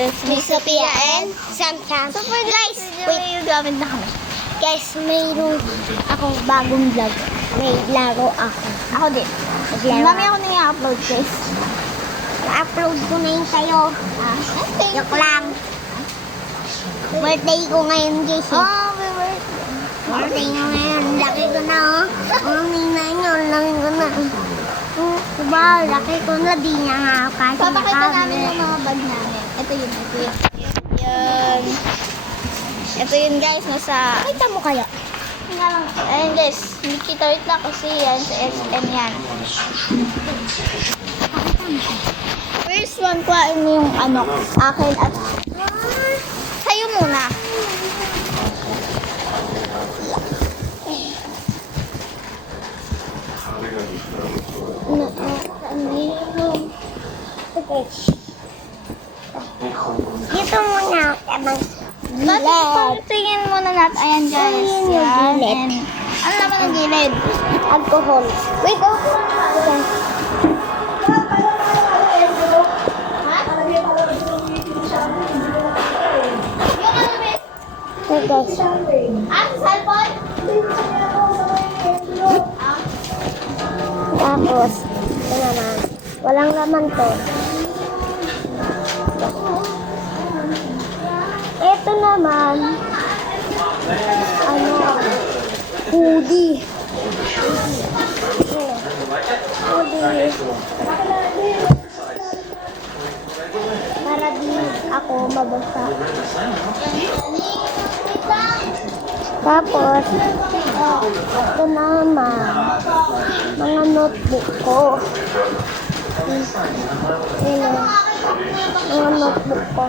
is Miss Sophia and Samsung. So for Guys, may gamit na kami. guys, mayroon akong bagong vlog. May laro ako. Ako din. Maglaro Mami ako na i-upload guys. I-upload ko na yun sa'yo. Joke lang. Birthday ko ngayon, guys. Oh, my word. Birthday ko ngayon. Laki ko na, oh. Ang nina nyo, laki ko na. Diba, laki ko na. Di niya nga ako kasi Papakita namin nakabili. yung mga bag namin. Ito yun. Yan. Ito yun guys, nasa... Kita mo kaya? Nga lang. Ayun guys, hindi kita wait lang kasi yan sa SM yan. First one ko ano yung ano, akin at sa'yo muna. Dito muna. Tabang gilid. Tingin muna natin. Ayan guys. Ayun yung Yan. gilid. And, ano naman ang gilid? Alcohol. Wait, oh. Okay. Okay, guys. Cellphone? Tapos, ito naman. Walang laman to. Ito naman. Ano? Hoodie. Hoodie. Para di ako mabasa. Tapos, ito naman. Mga notebook ko. Ayan. Mga notebook ko.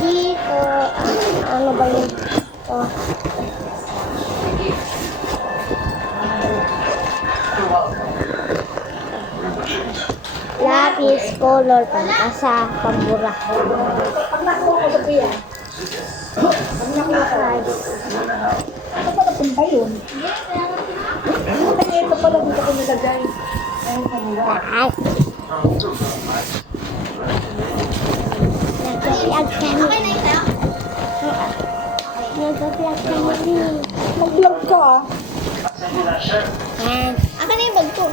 Dito, ano ba yun? Oh. Lapis, color, pangkasa, pambura. Pag nakuha ko sa piya, pag nakuha ko, ano pa napunta yun? Ito pala dito ko nilagay. Ayun pa nila. Ay. Nagpapiag kami. Okay na ito? Nagpapiag kami. Mag-vlog ka ah. Yan. Akin na yung bag ko.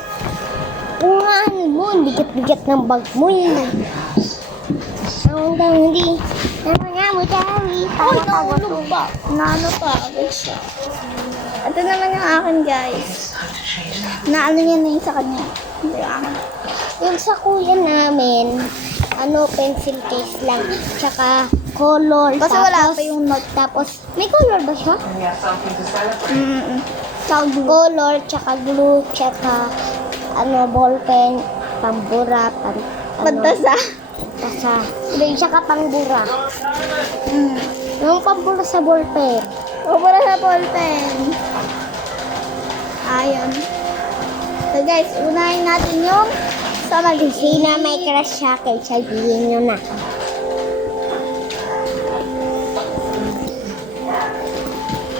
Unahan mo, ang bigat-bigat ng bag mo yun. Ang hindi. Ano nga mo, Charlie? Oh, nahulog pa. Naano pa. Agad siya. Ito naman yung akin, guys. Naano yan na yung sa kanya. Hindi yung akin. Yung sa kuya namin, ano, pencil case lang. Tsaka color. Kasi wala pa yung note. Tapos, may color ba siya? Tsaka Color, tsaka glue, tsaka ano, ballpen, pambura, pantasa. Pantasa. Hindi, tsaka pangbura. Yung pambura sa ballpen. O, para sa ballpen. Ayun. So, guys, unahin natin yung sa Sino may crush sa akin, sabihin nyo na.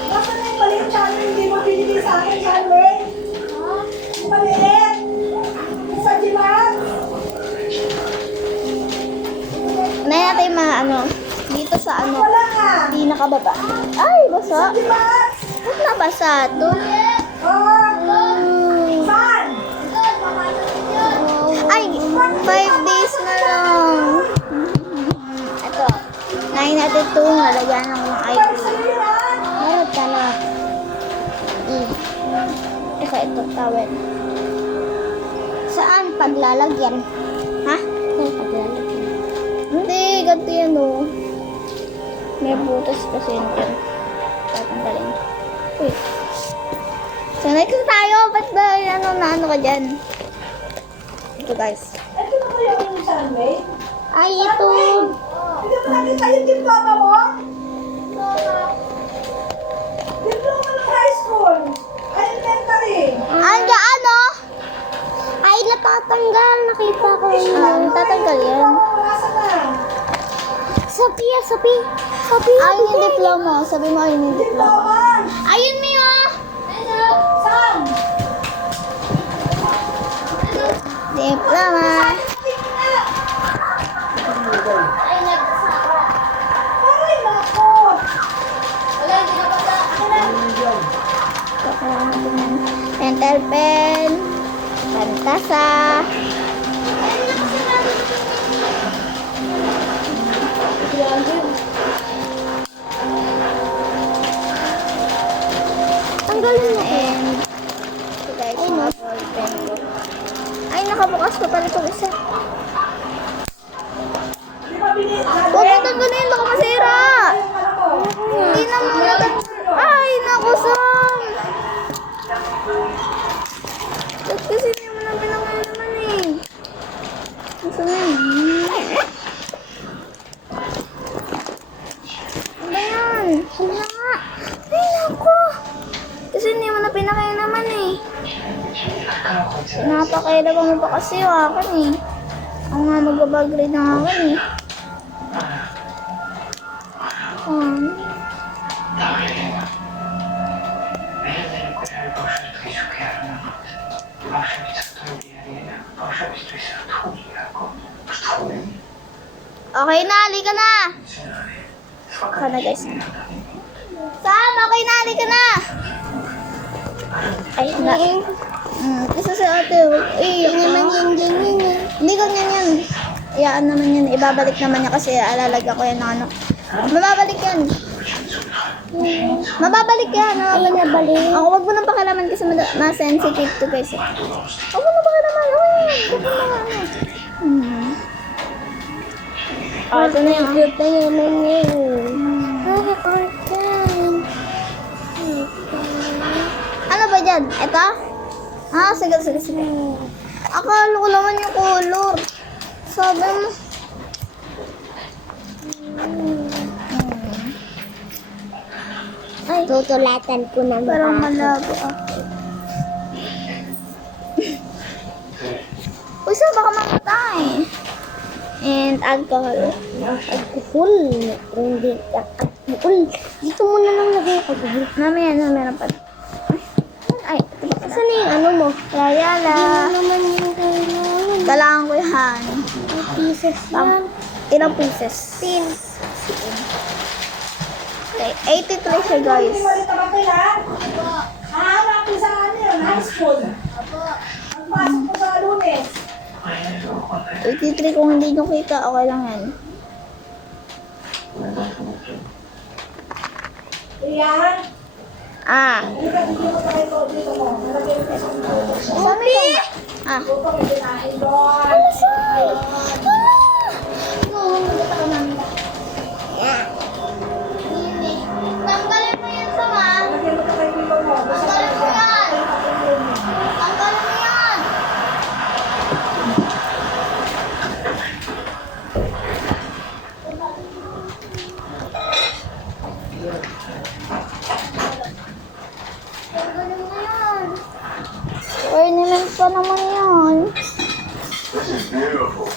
Basta na yung maliit channel, hindi mo binigay sa akin, Charlie. Maliit. Sa Jimat. Unahin natin yung mga ano, dito sa ano, Wala nga. di nakababa. Ay, basa. Jimat. Ba't nabasa ito? Oh. Saan? Ay, 5 days na lang. Ito. Nahin natin ito. Nalagyan ng mga Para ID. sa'yo yan. Meron ka na. Ito, ito. Tawel. Saan paglalagyan? Ha? Saan paglalagyan? Hindi, ganito yan o. May butas kasi yun dyan. Tatanggalin. Uy. So, next tayo. Ba't ba ano na ano ka dyan? Ito guys. Ito na kaya yung Charlie? Ay, ito. Hindi mo natin sa'yo yung diploma mo? Diploma ng high school. Elementary. Anja ano? Ay, natatanggal. Nakita ko yun. Tatanggal yan. Diploma mo nasa na. Sophia, Sophia. Ayun yung diploma. Sabi mo ayun yung diploma. Diploma! Ayun mo yun! Saan? Diploma. Ay, nako! Pentel pen. Pantasa. Tanggalin mo. And ito guys, mga ball pen ko. Ay, nakabukas pa pala itong isa. Di ba binili? Huwag mo tanggalin, baka masira. Hindi na muna Ay, naku, Sam. Ba't kasi hindi mo na pinakain naman eh. Nasaan na yun? Ano ba yan? Ano na nga? Ay, naku. Kasi hindi mo na pinakain naman eh. Napakailaban mo pa kasi yung akin eh. Ako nga magbabagrade ng akin eh. Okay na, halika na! Okay na guys. Sam, okay na, halika na! Ay, na. Kasi sa ate, Hindi naman yung ganyan eh. hindi ganyan yan. Iyaan naman yan. Ibabalik naman niya kasi alalagyan ko yan ng ano. Mababalik yan. Mababalik yan. Ay, nabalik. Ako, wag mo nang pakialaman kasi ma-sensitive to guys. Wag mo nang pakialaman. Wag mo nang ano. Ito na yun. Cute na yun yun. Ay, organ. Ano ba dyan? Ito? Ah, sige. Akala ko naman yung color. Sabi mo. Ay, Tutulatan ko na parang malabo ah. Uy, saan baka mamatay? And alcohol. Alcohol. Hindi alcohol. Dito muna lang lagay ako. Mamaya na, meron pa. Ay, ito ba? Saan na yung ano mo? Layala. Ano naman yung kailangan? Kailangan ko yan. May pieces yan. Ilang pieces? Pins. Okay, 83 siya guys. Hindi mo rin tabapil, ha? Hahanapin sa ano yun, high school. Ang pasok ko sa Lunes. 83 kung hindi nyo kita, okay lang yan. Iyan. Ah. Dito mo sa ito, dito mo. Nalagyan mo sa ito. Sabi! Ah. Upang itinahin doon. Tanggalin mo yan sa man. Nalagyan mo sa kay Tito mo. Tanggalin mo yan. Tanggalin mo yan. Tanggalin mo yan. Ornament pa naman yan. This is beautiful.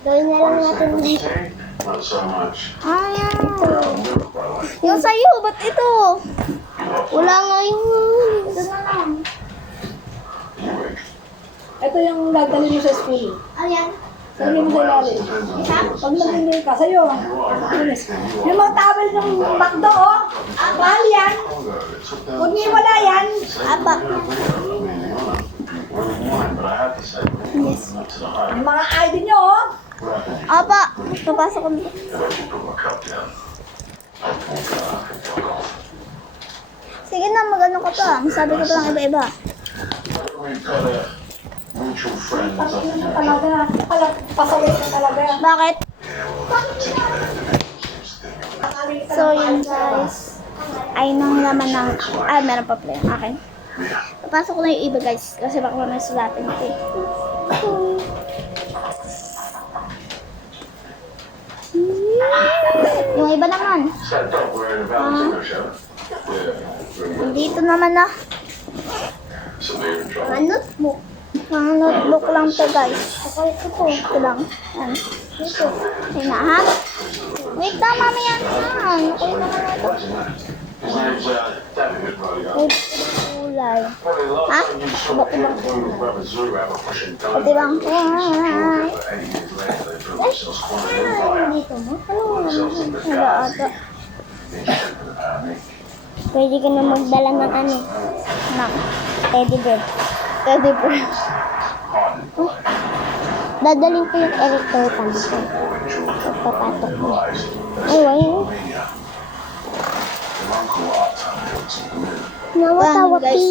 Gawin na lang natin dito. Okay? Not so much. Ayan. Milk, by the way. Yung sa'yo, ba't ito? Wala nga yung... Ito na lang. Anyway, Ito yung dadalhin mo sa school. Ayan. Sabi mo sa ilalim. Pag nag-email ka, sa'yo. Lunes. Yung mga towel ng McDo, oh. Mahal yan. Huwag niyo wala yan. Apa. But I have to say, Yes. not to the high. Yung mga ID nyo, oh. Apa. Papasok ko dito. If I can put my cup down, I think I can fuck off. Sige na, mag-ano ka pa. Masabi ko pa lang iba-iba. We've got a mutual friend that's up Ano in talaga, pasaway ka talaga. Bakit? seems to So, yun guys. Ay, nang laman ng... Ay, meron pa pala yung akin. Papasok ko na yung iba guys. Kasi baka mamaya sulatin ito eh. Yung iba naman. Said don't worry about it, show. Yeah. Dito naman na. So they're in trouble. Mga notebook. Mga notebook lang to guys. Ito lang. Yan. Dito. Ayun na ha. Wait lang, mami yan. Okay naman ito. His name's David Rodeo. Kulay. Probably the last Huh? time you saw him was Brother Zurab pushing Pati bang? But 8 years later, they proved themselves quite an empire. Dito mo? Ano Themselves in naman? the Wala ata. Being shipped with a paramedic. Pwede ka na magdala ng ano, Nak. teddy bear. Teddy bear. Pardon by Dadalhin ko yung electric pan dito. some poor in Georgia. Papatok ko. Lives. Ay, why? Romania. Their uncle Artan built a balloon. Nawatawati.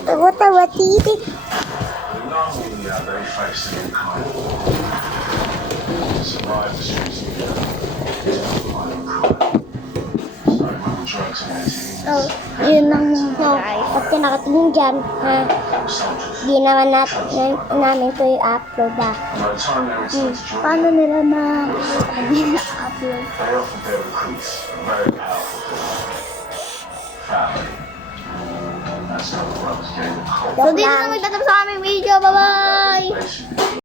Nawatawati. In Armenia, they faced a new kind of war. To survive the streets of Europe, violent crime. Started moving drugs and Oh, anti-English. yun ang No, pag nakatingin dyan, ha, Soldiers. di naman namin ito i-upload ha. And by the time they returned to Georgia, paano nila na they upload? offered their recruits a very powerful thing. Family. That's how the brothers gave them hope. So, dito na magtatapos sa aming video. Bye-bye!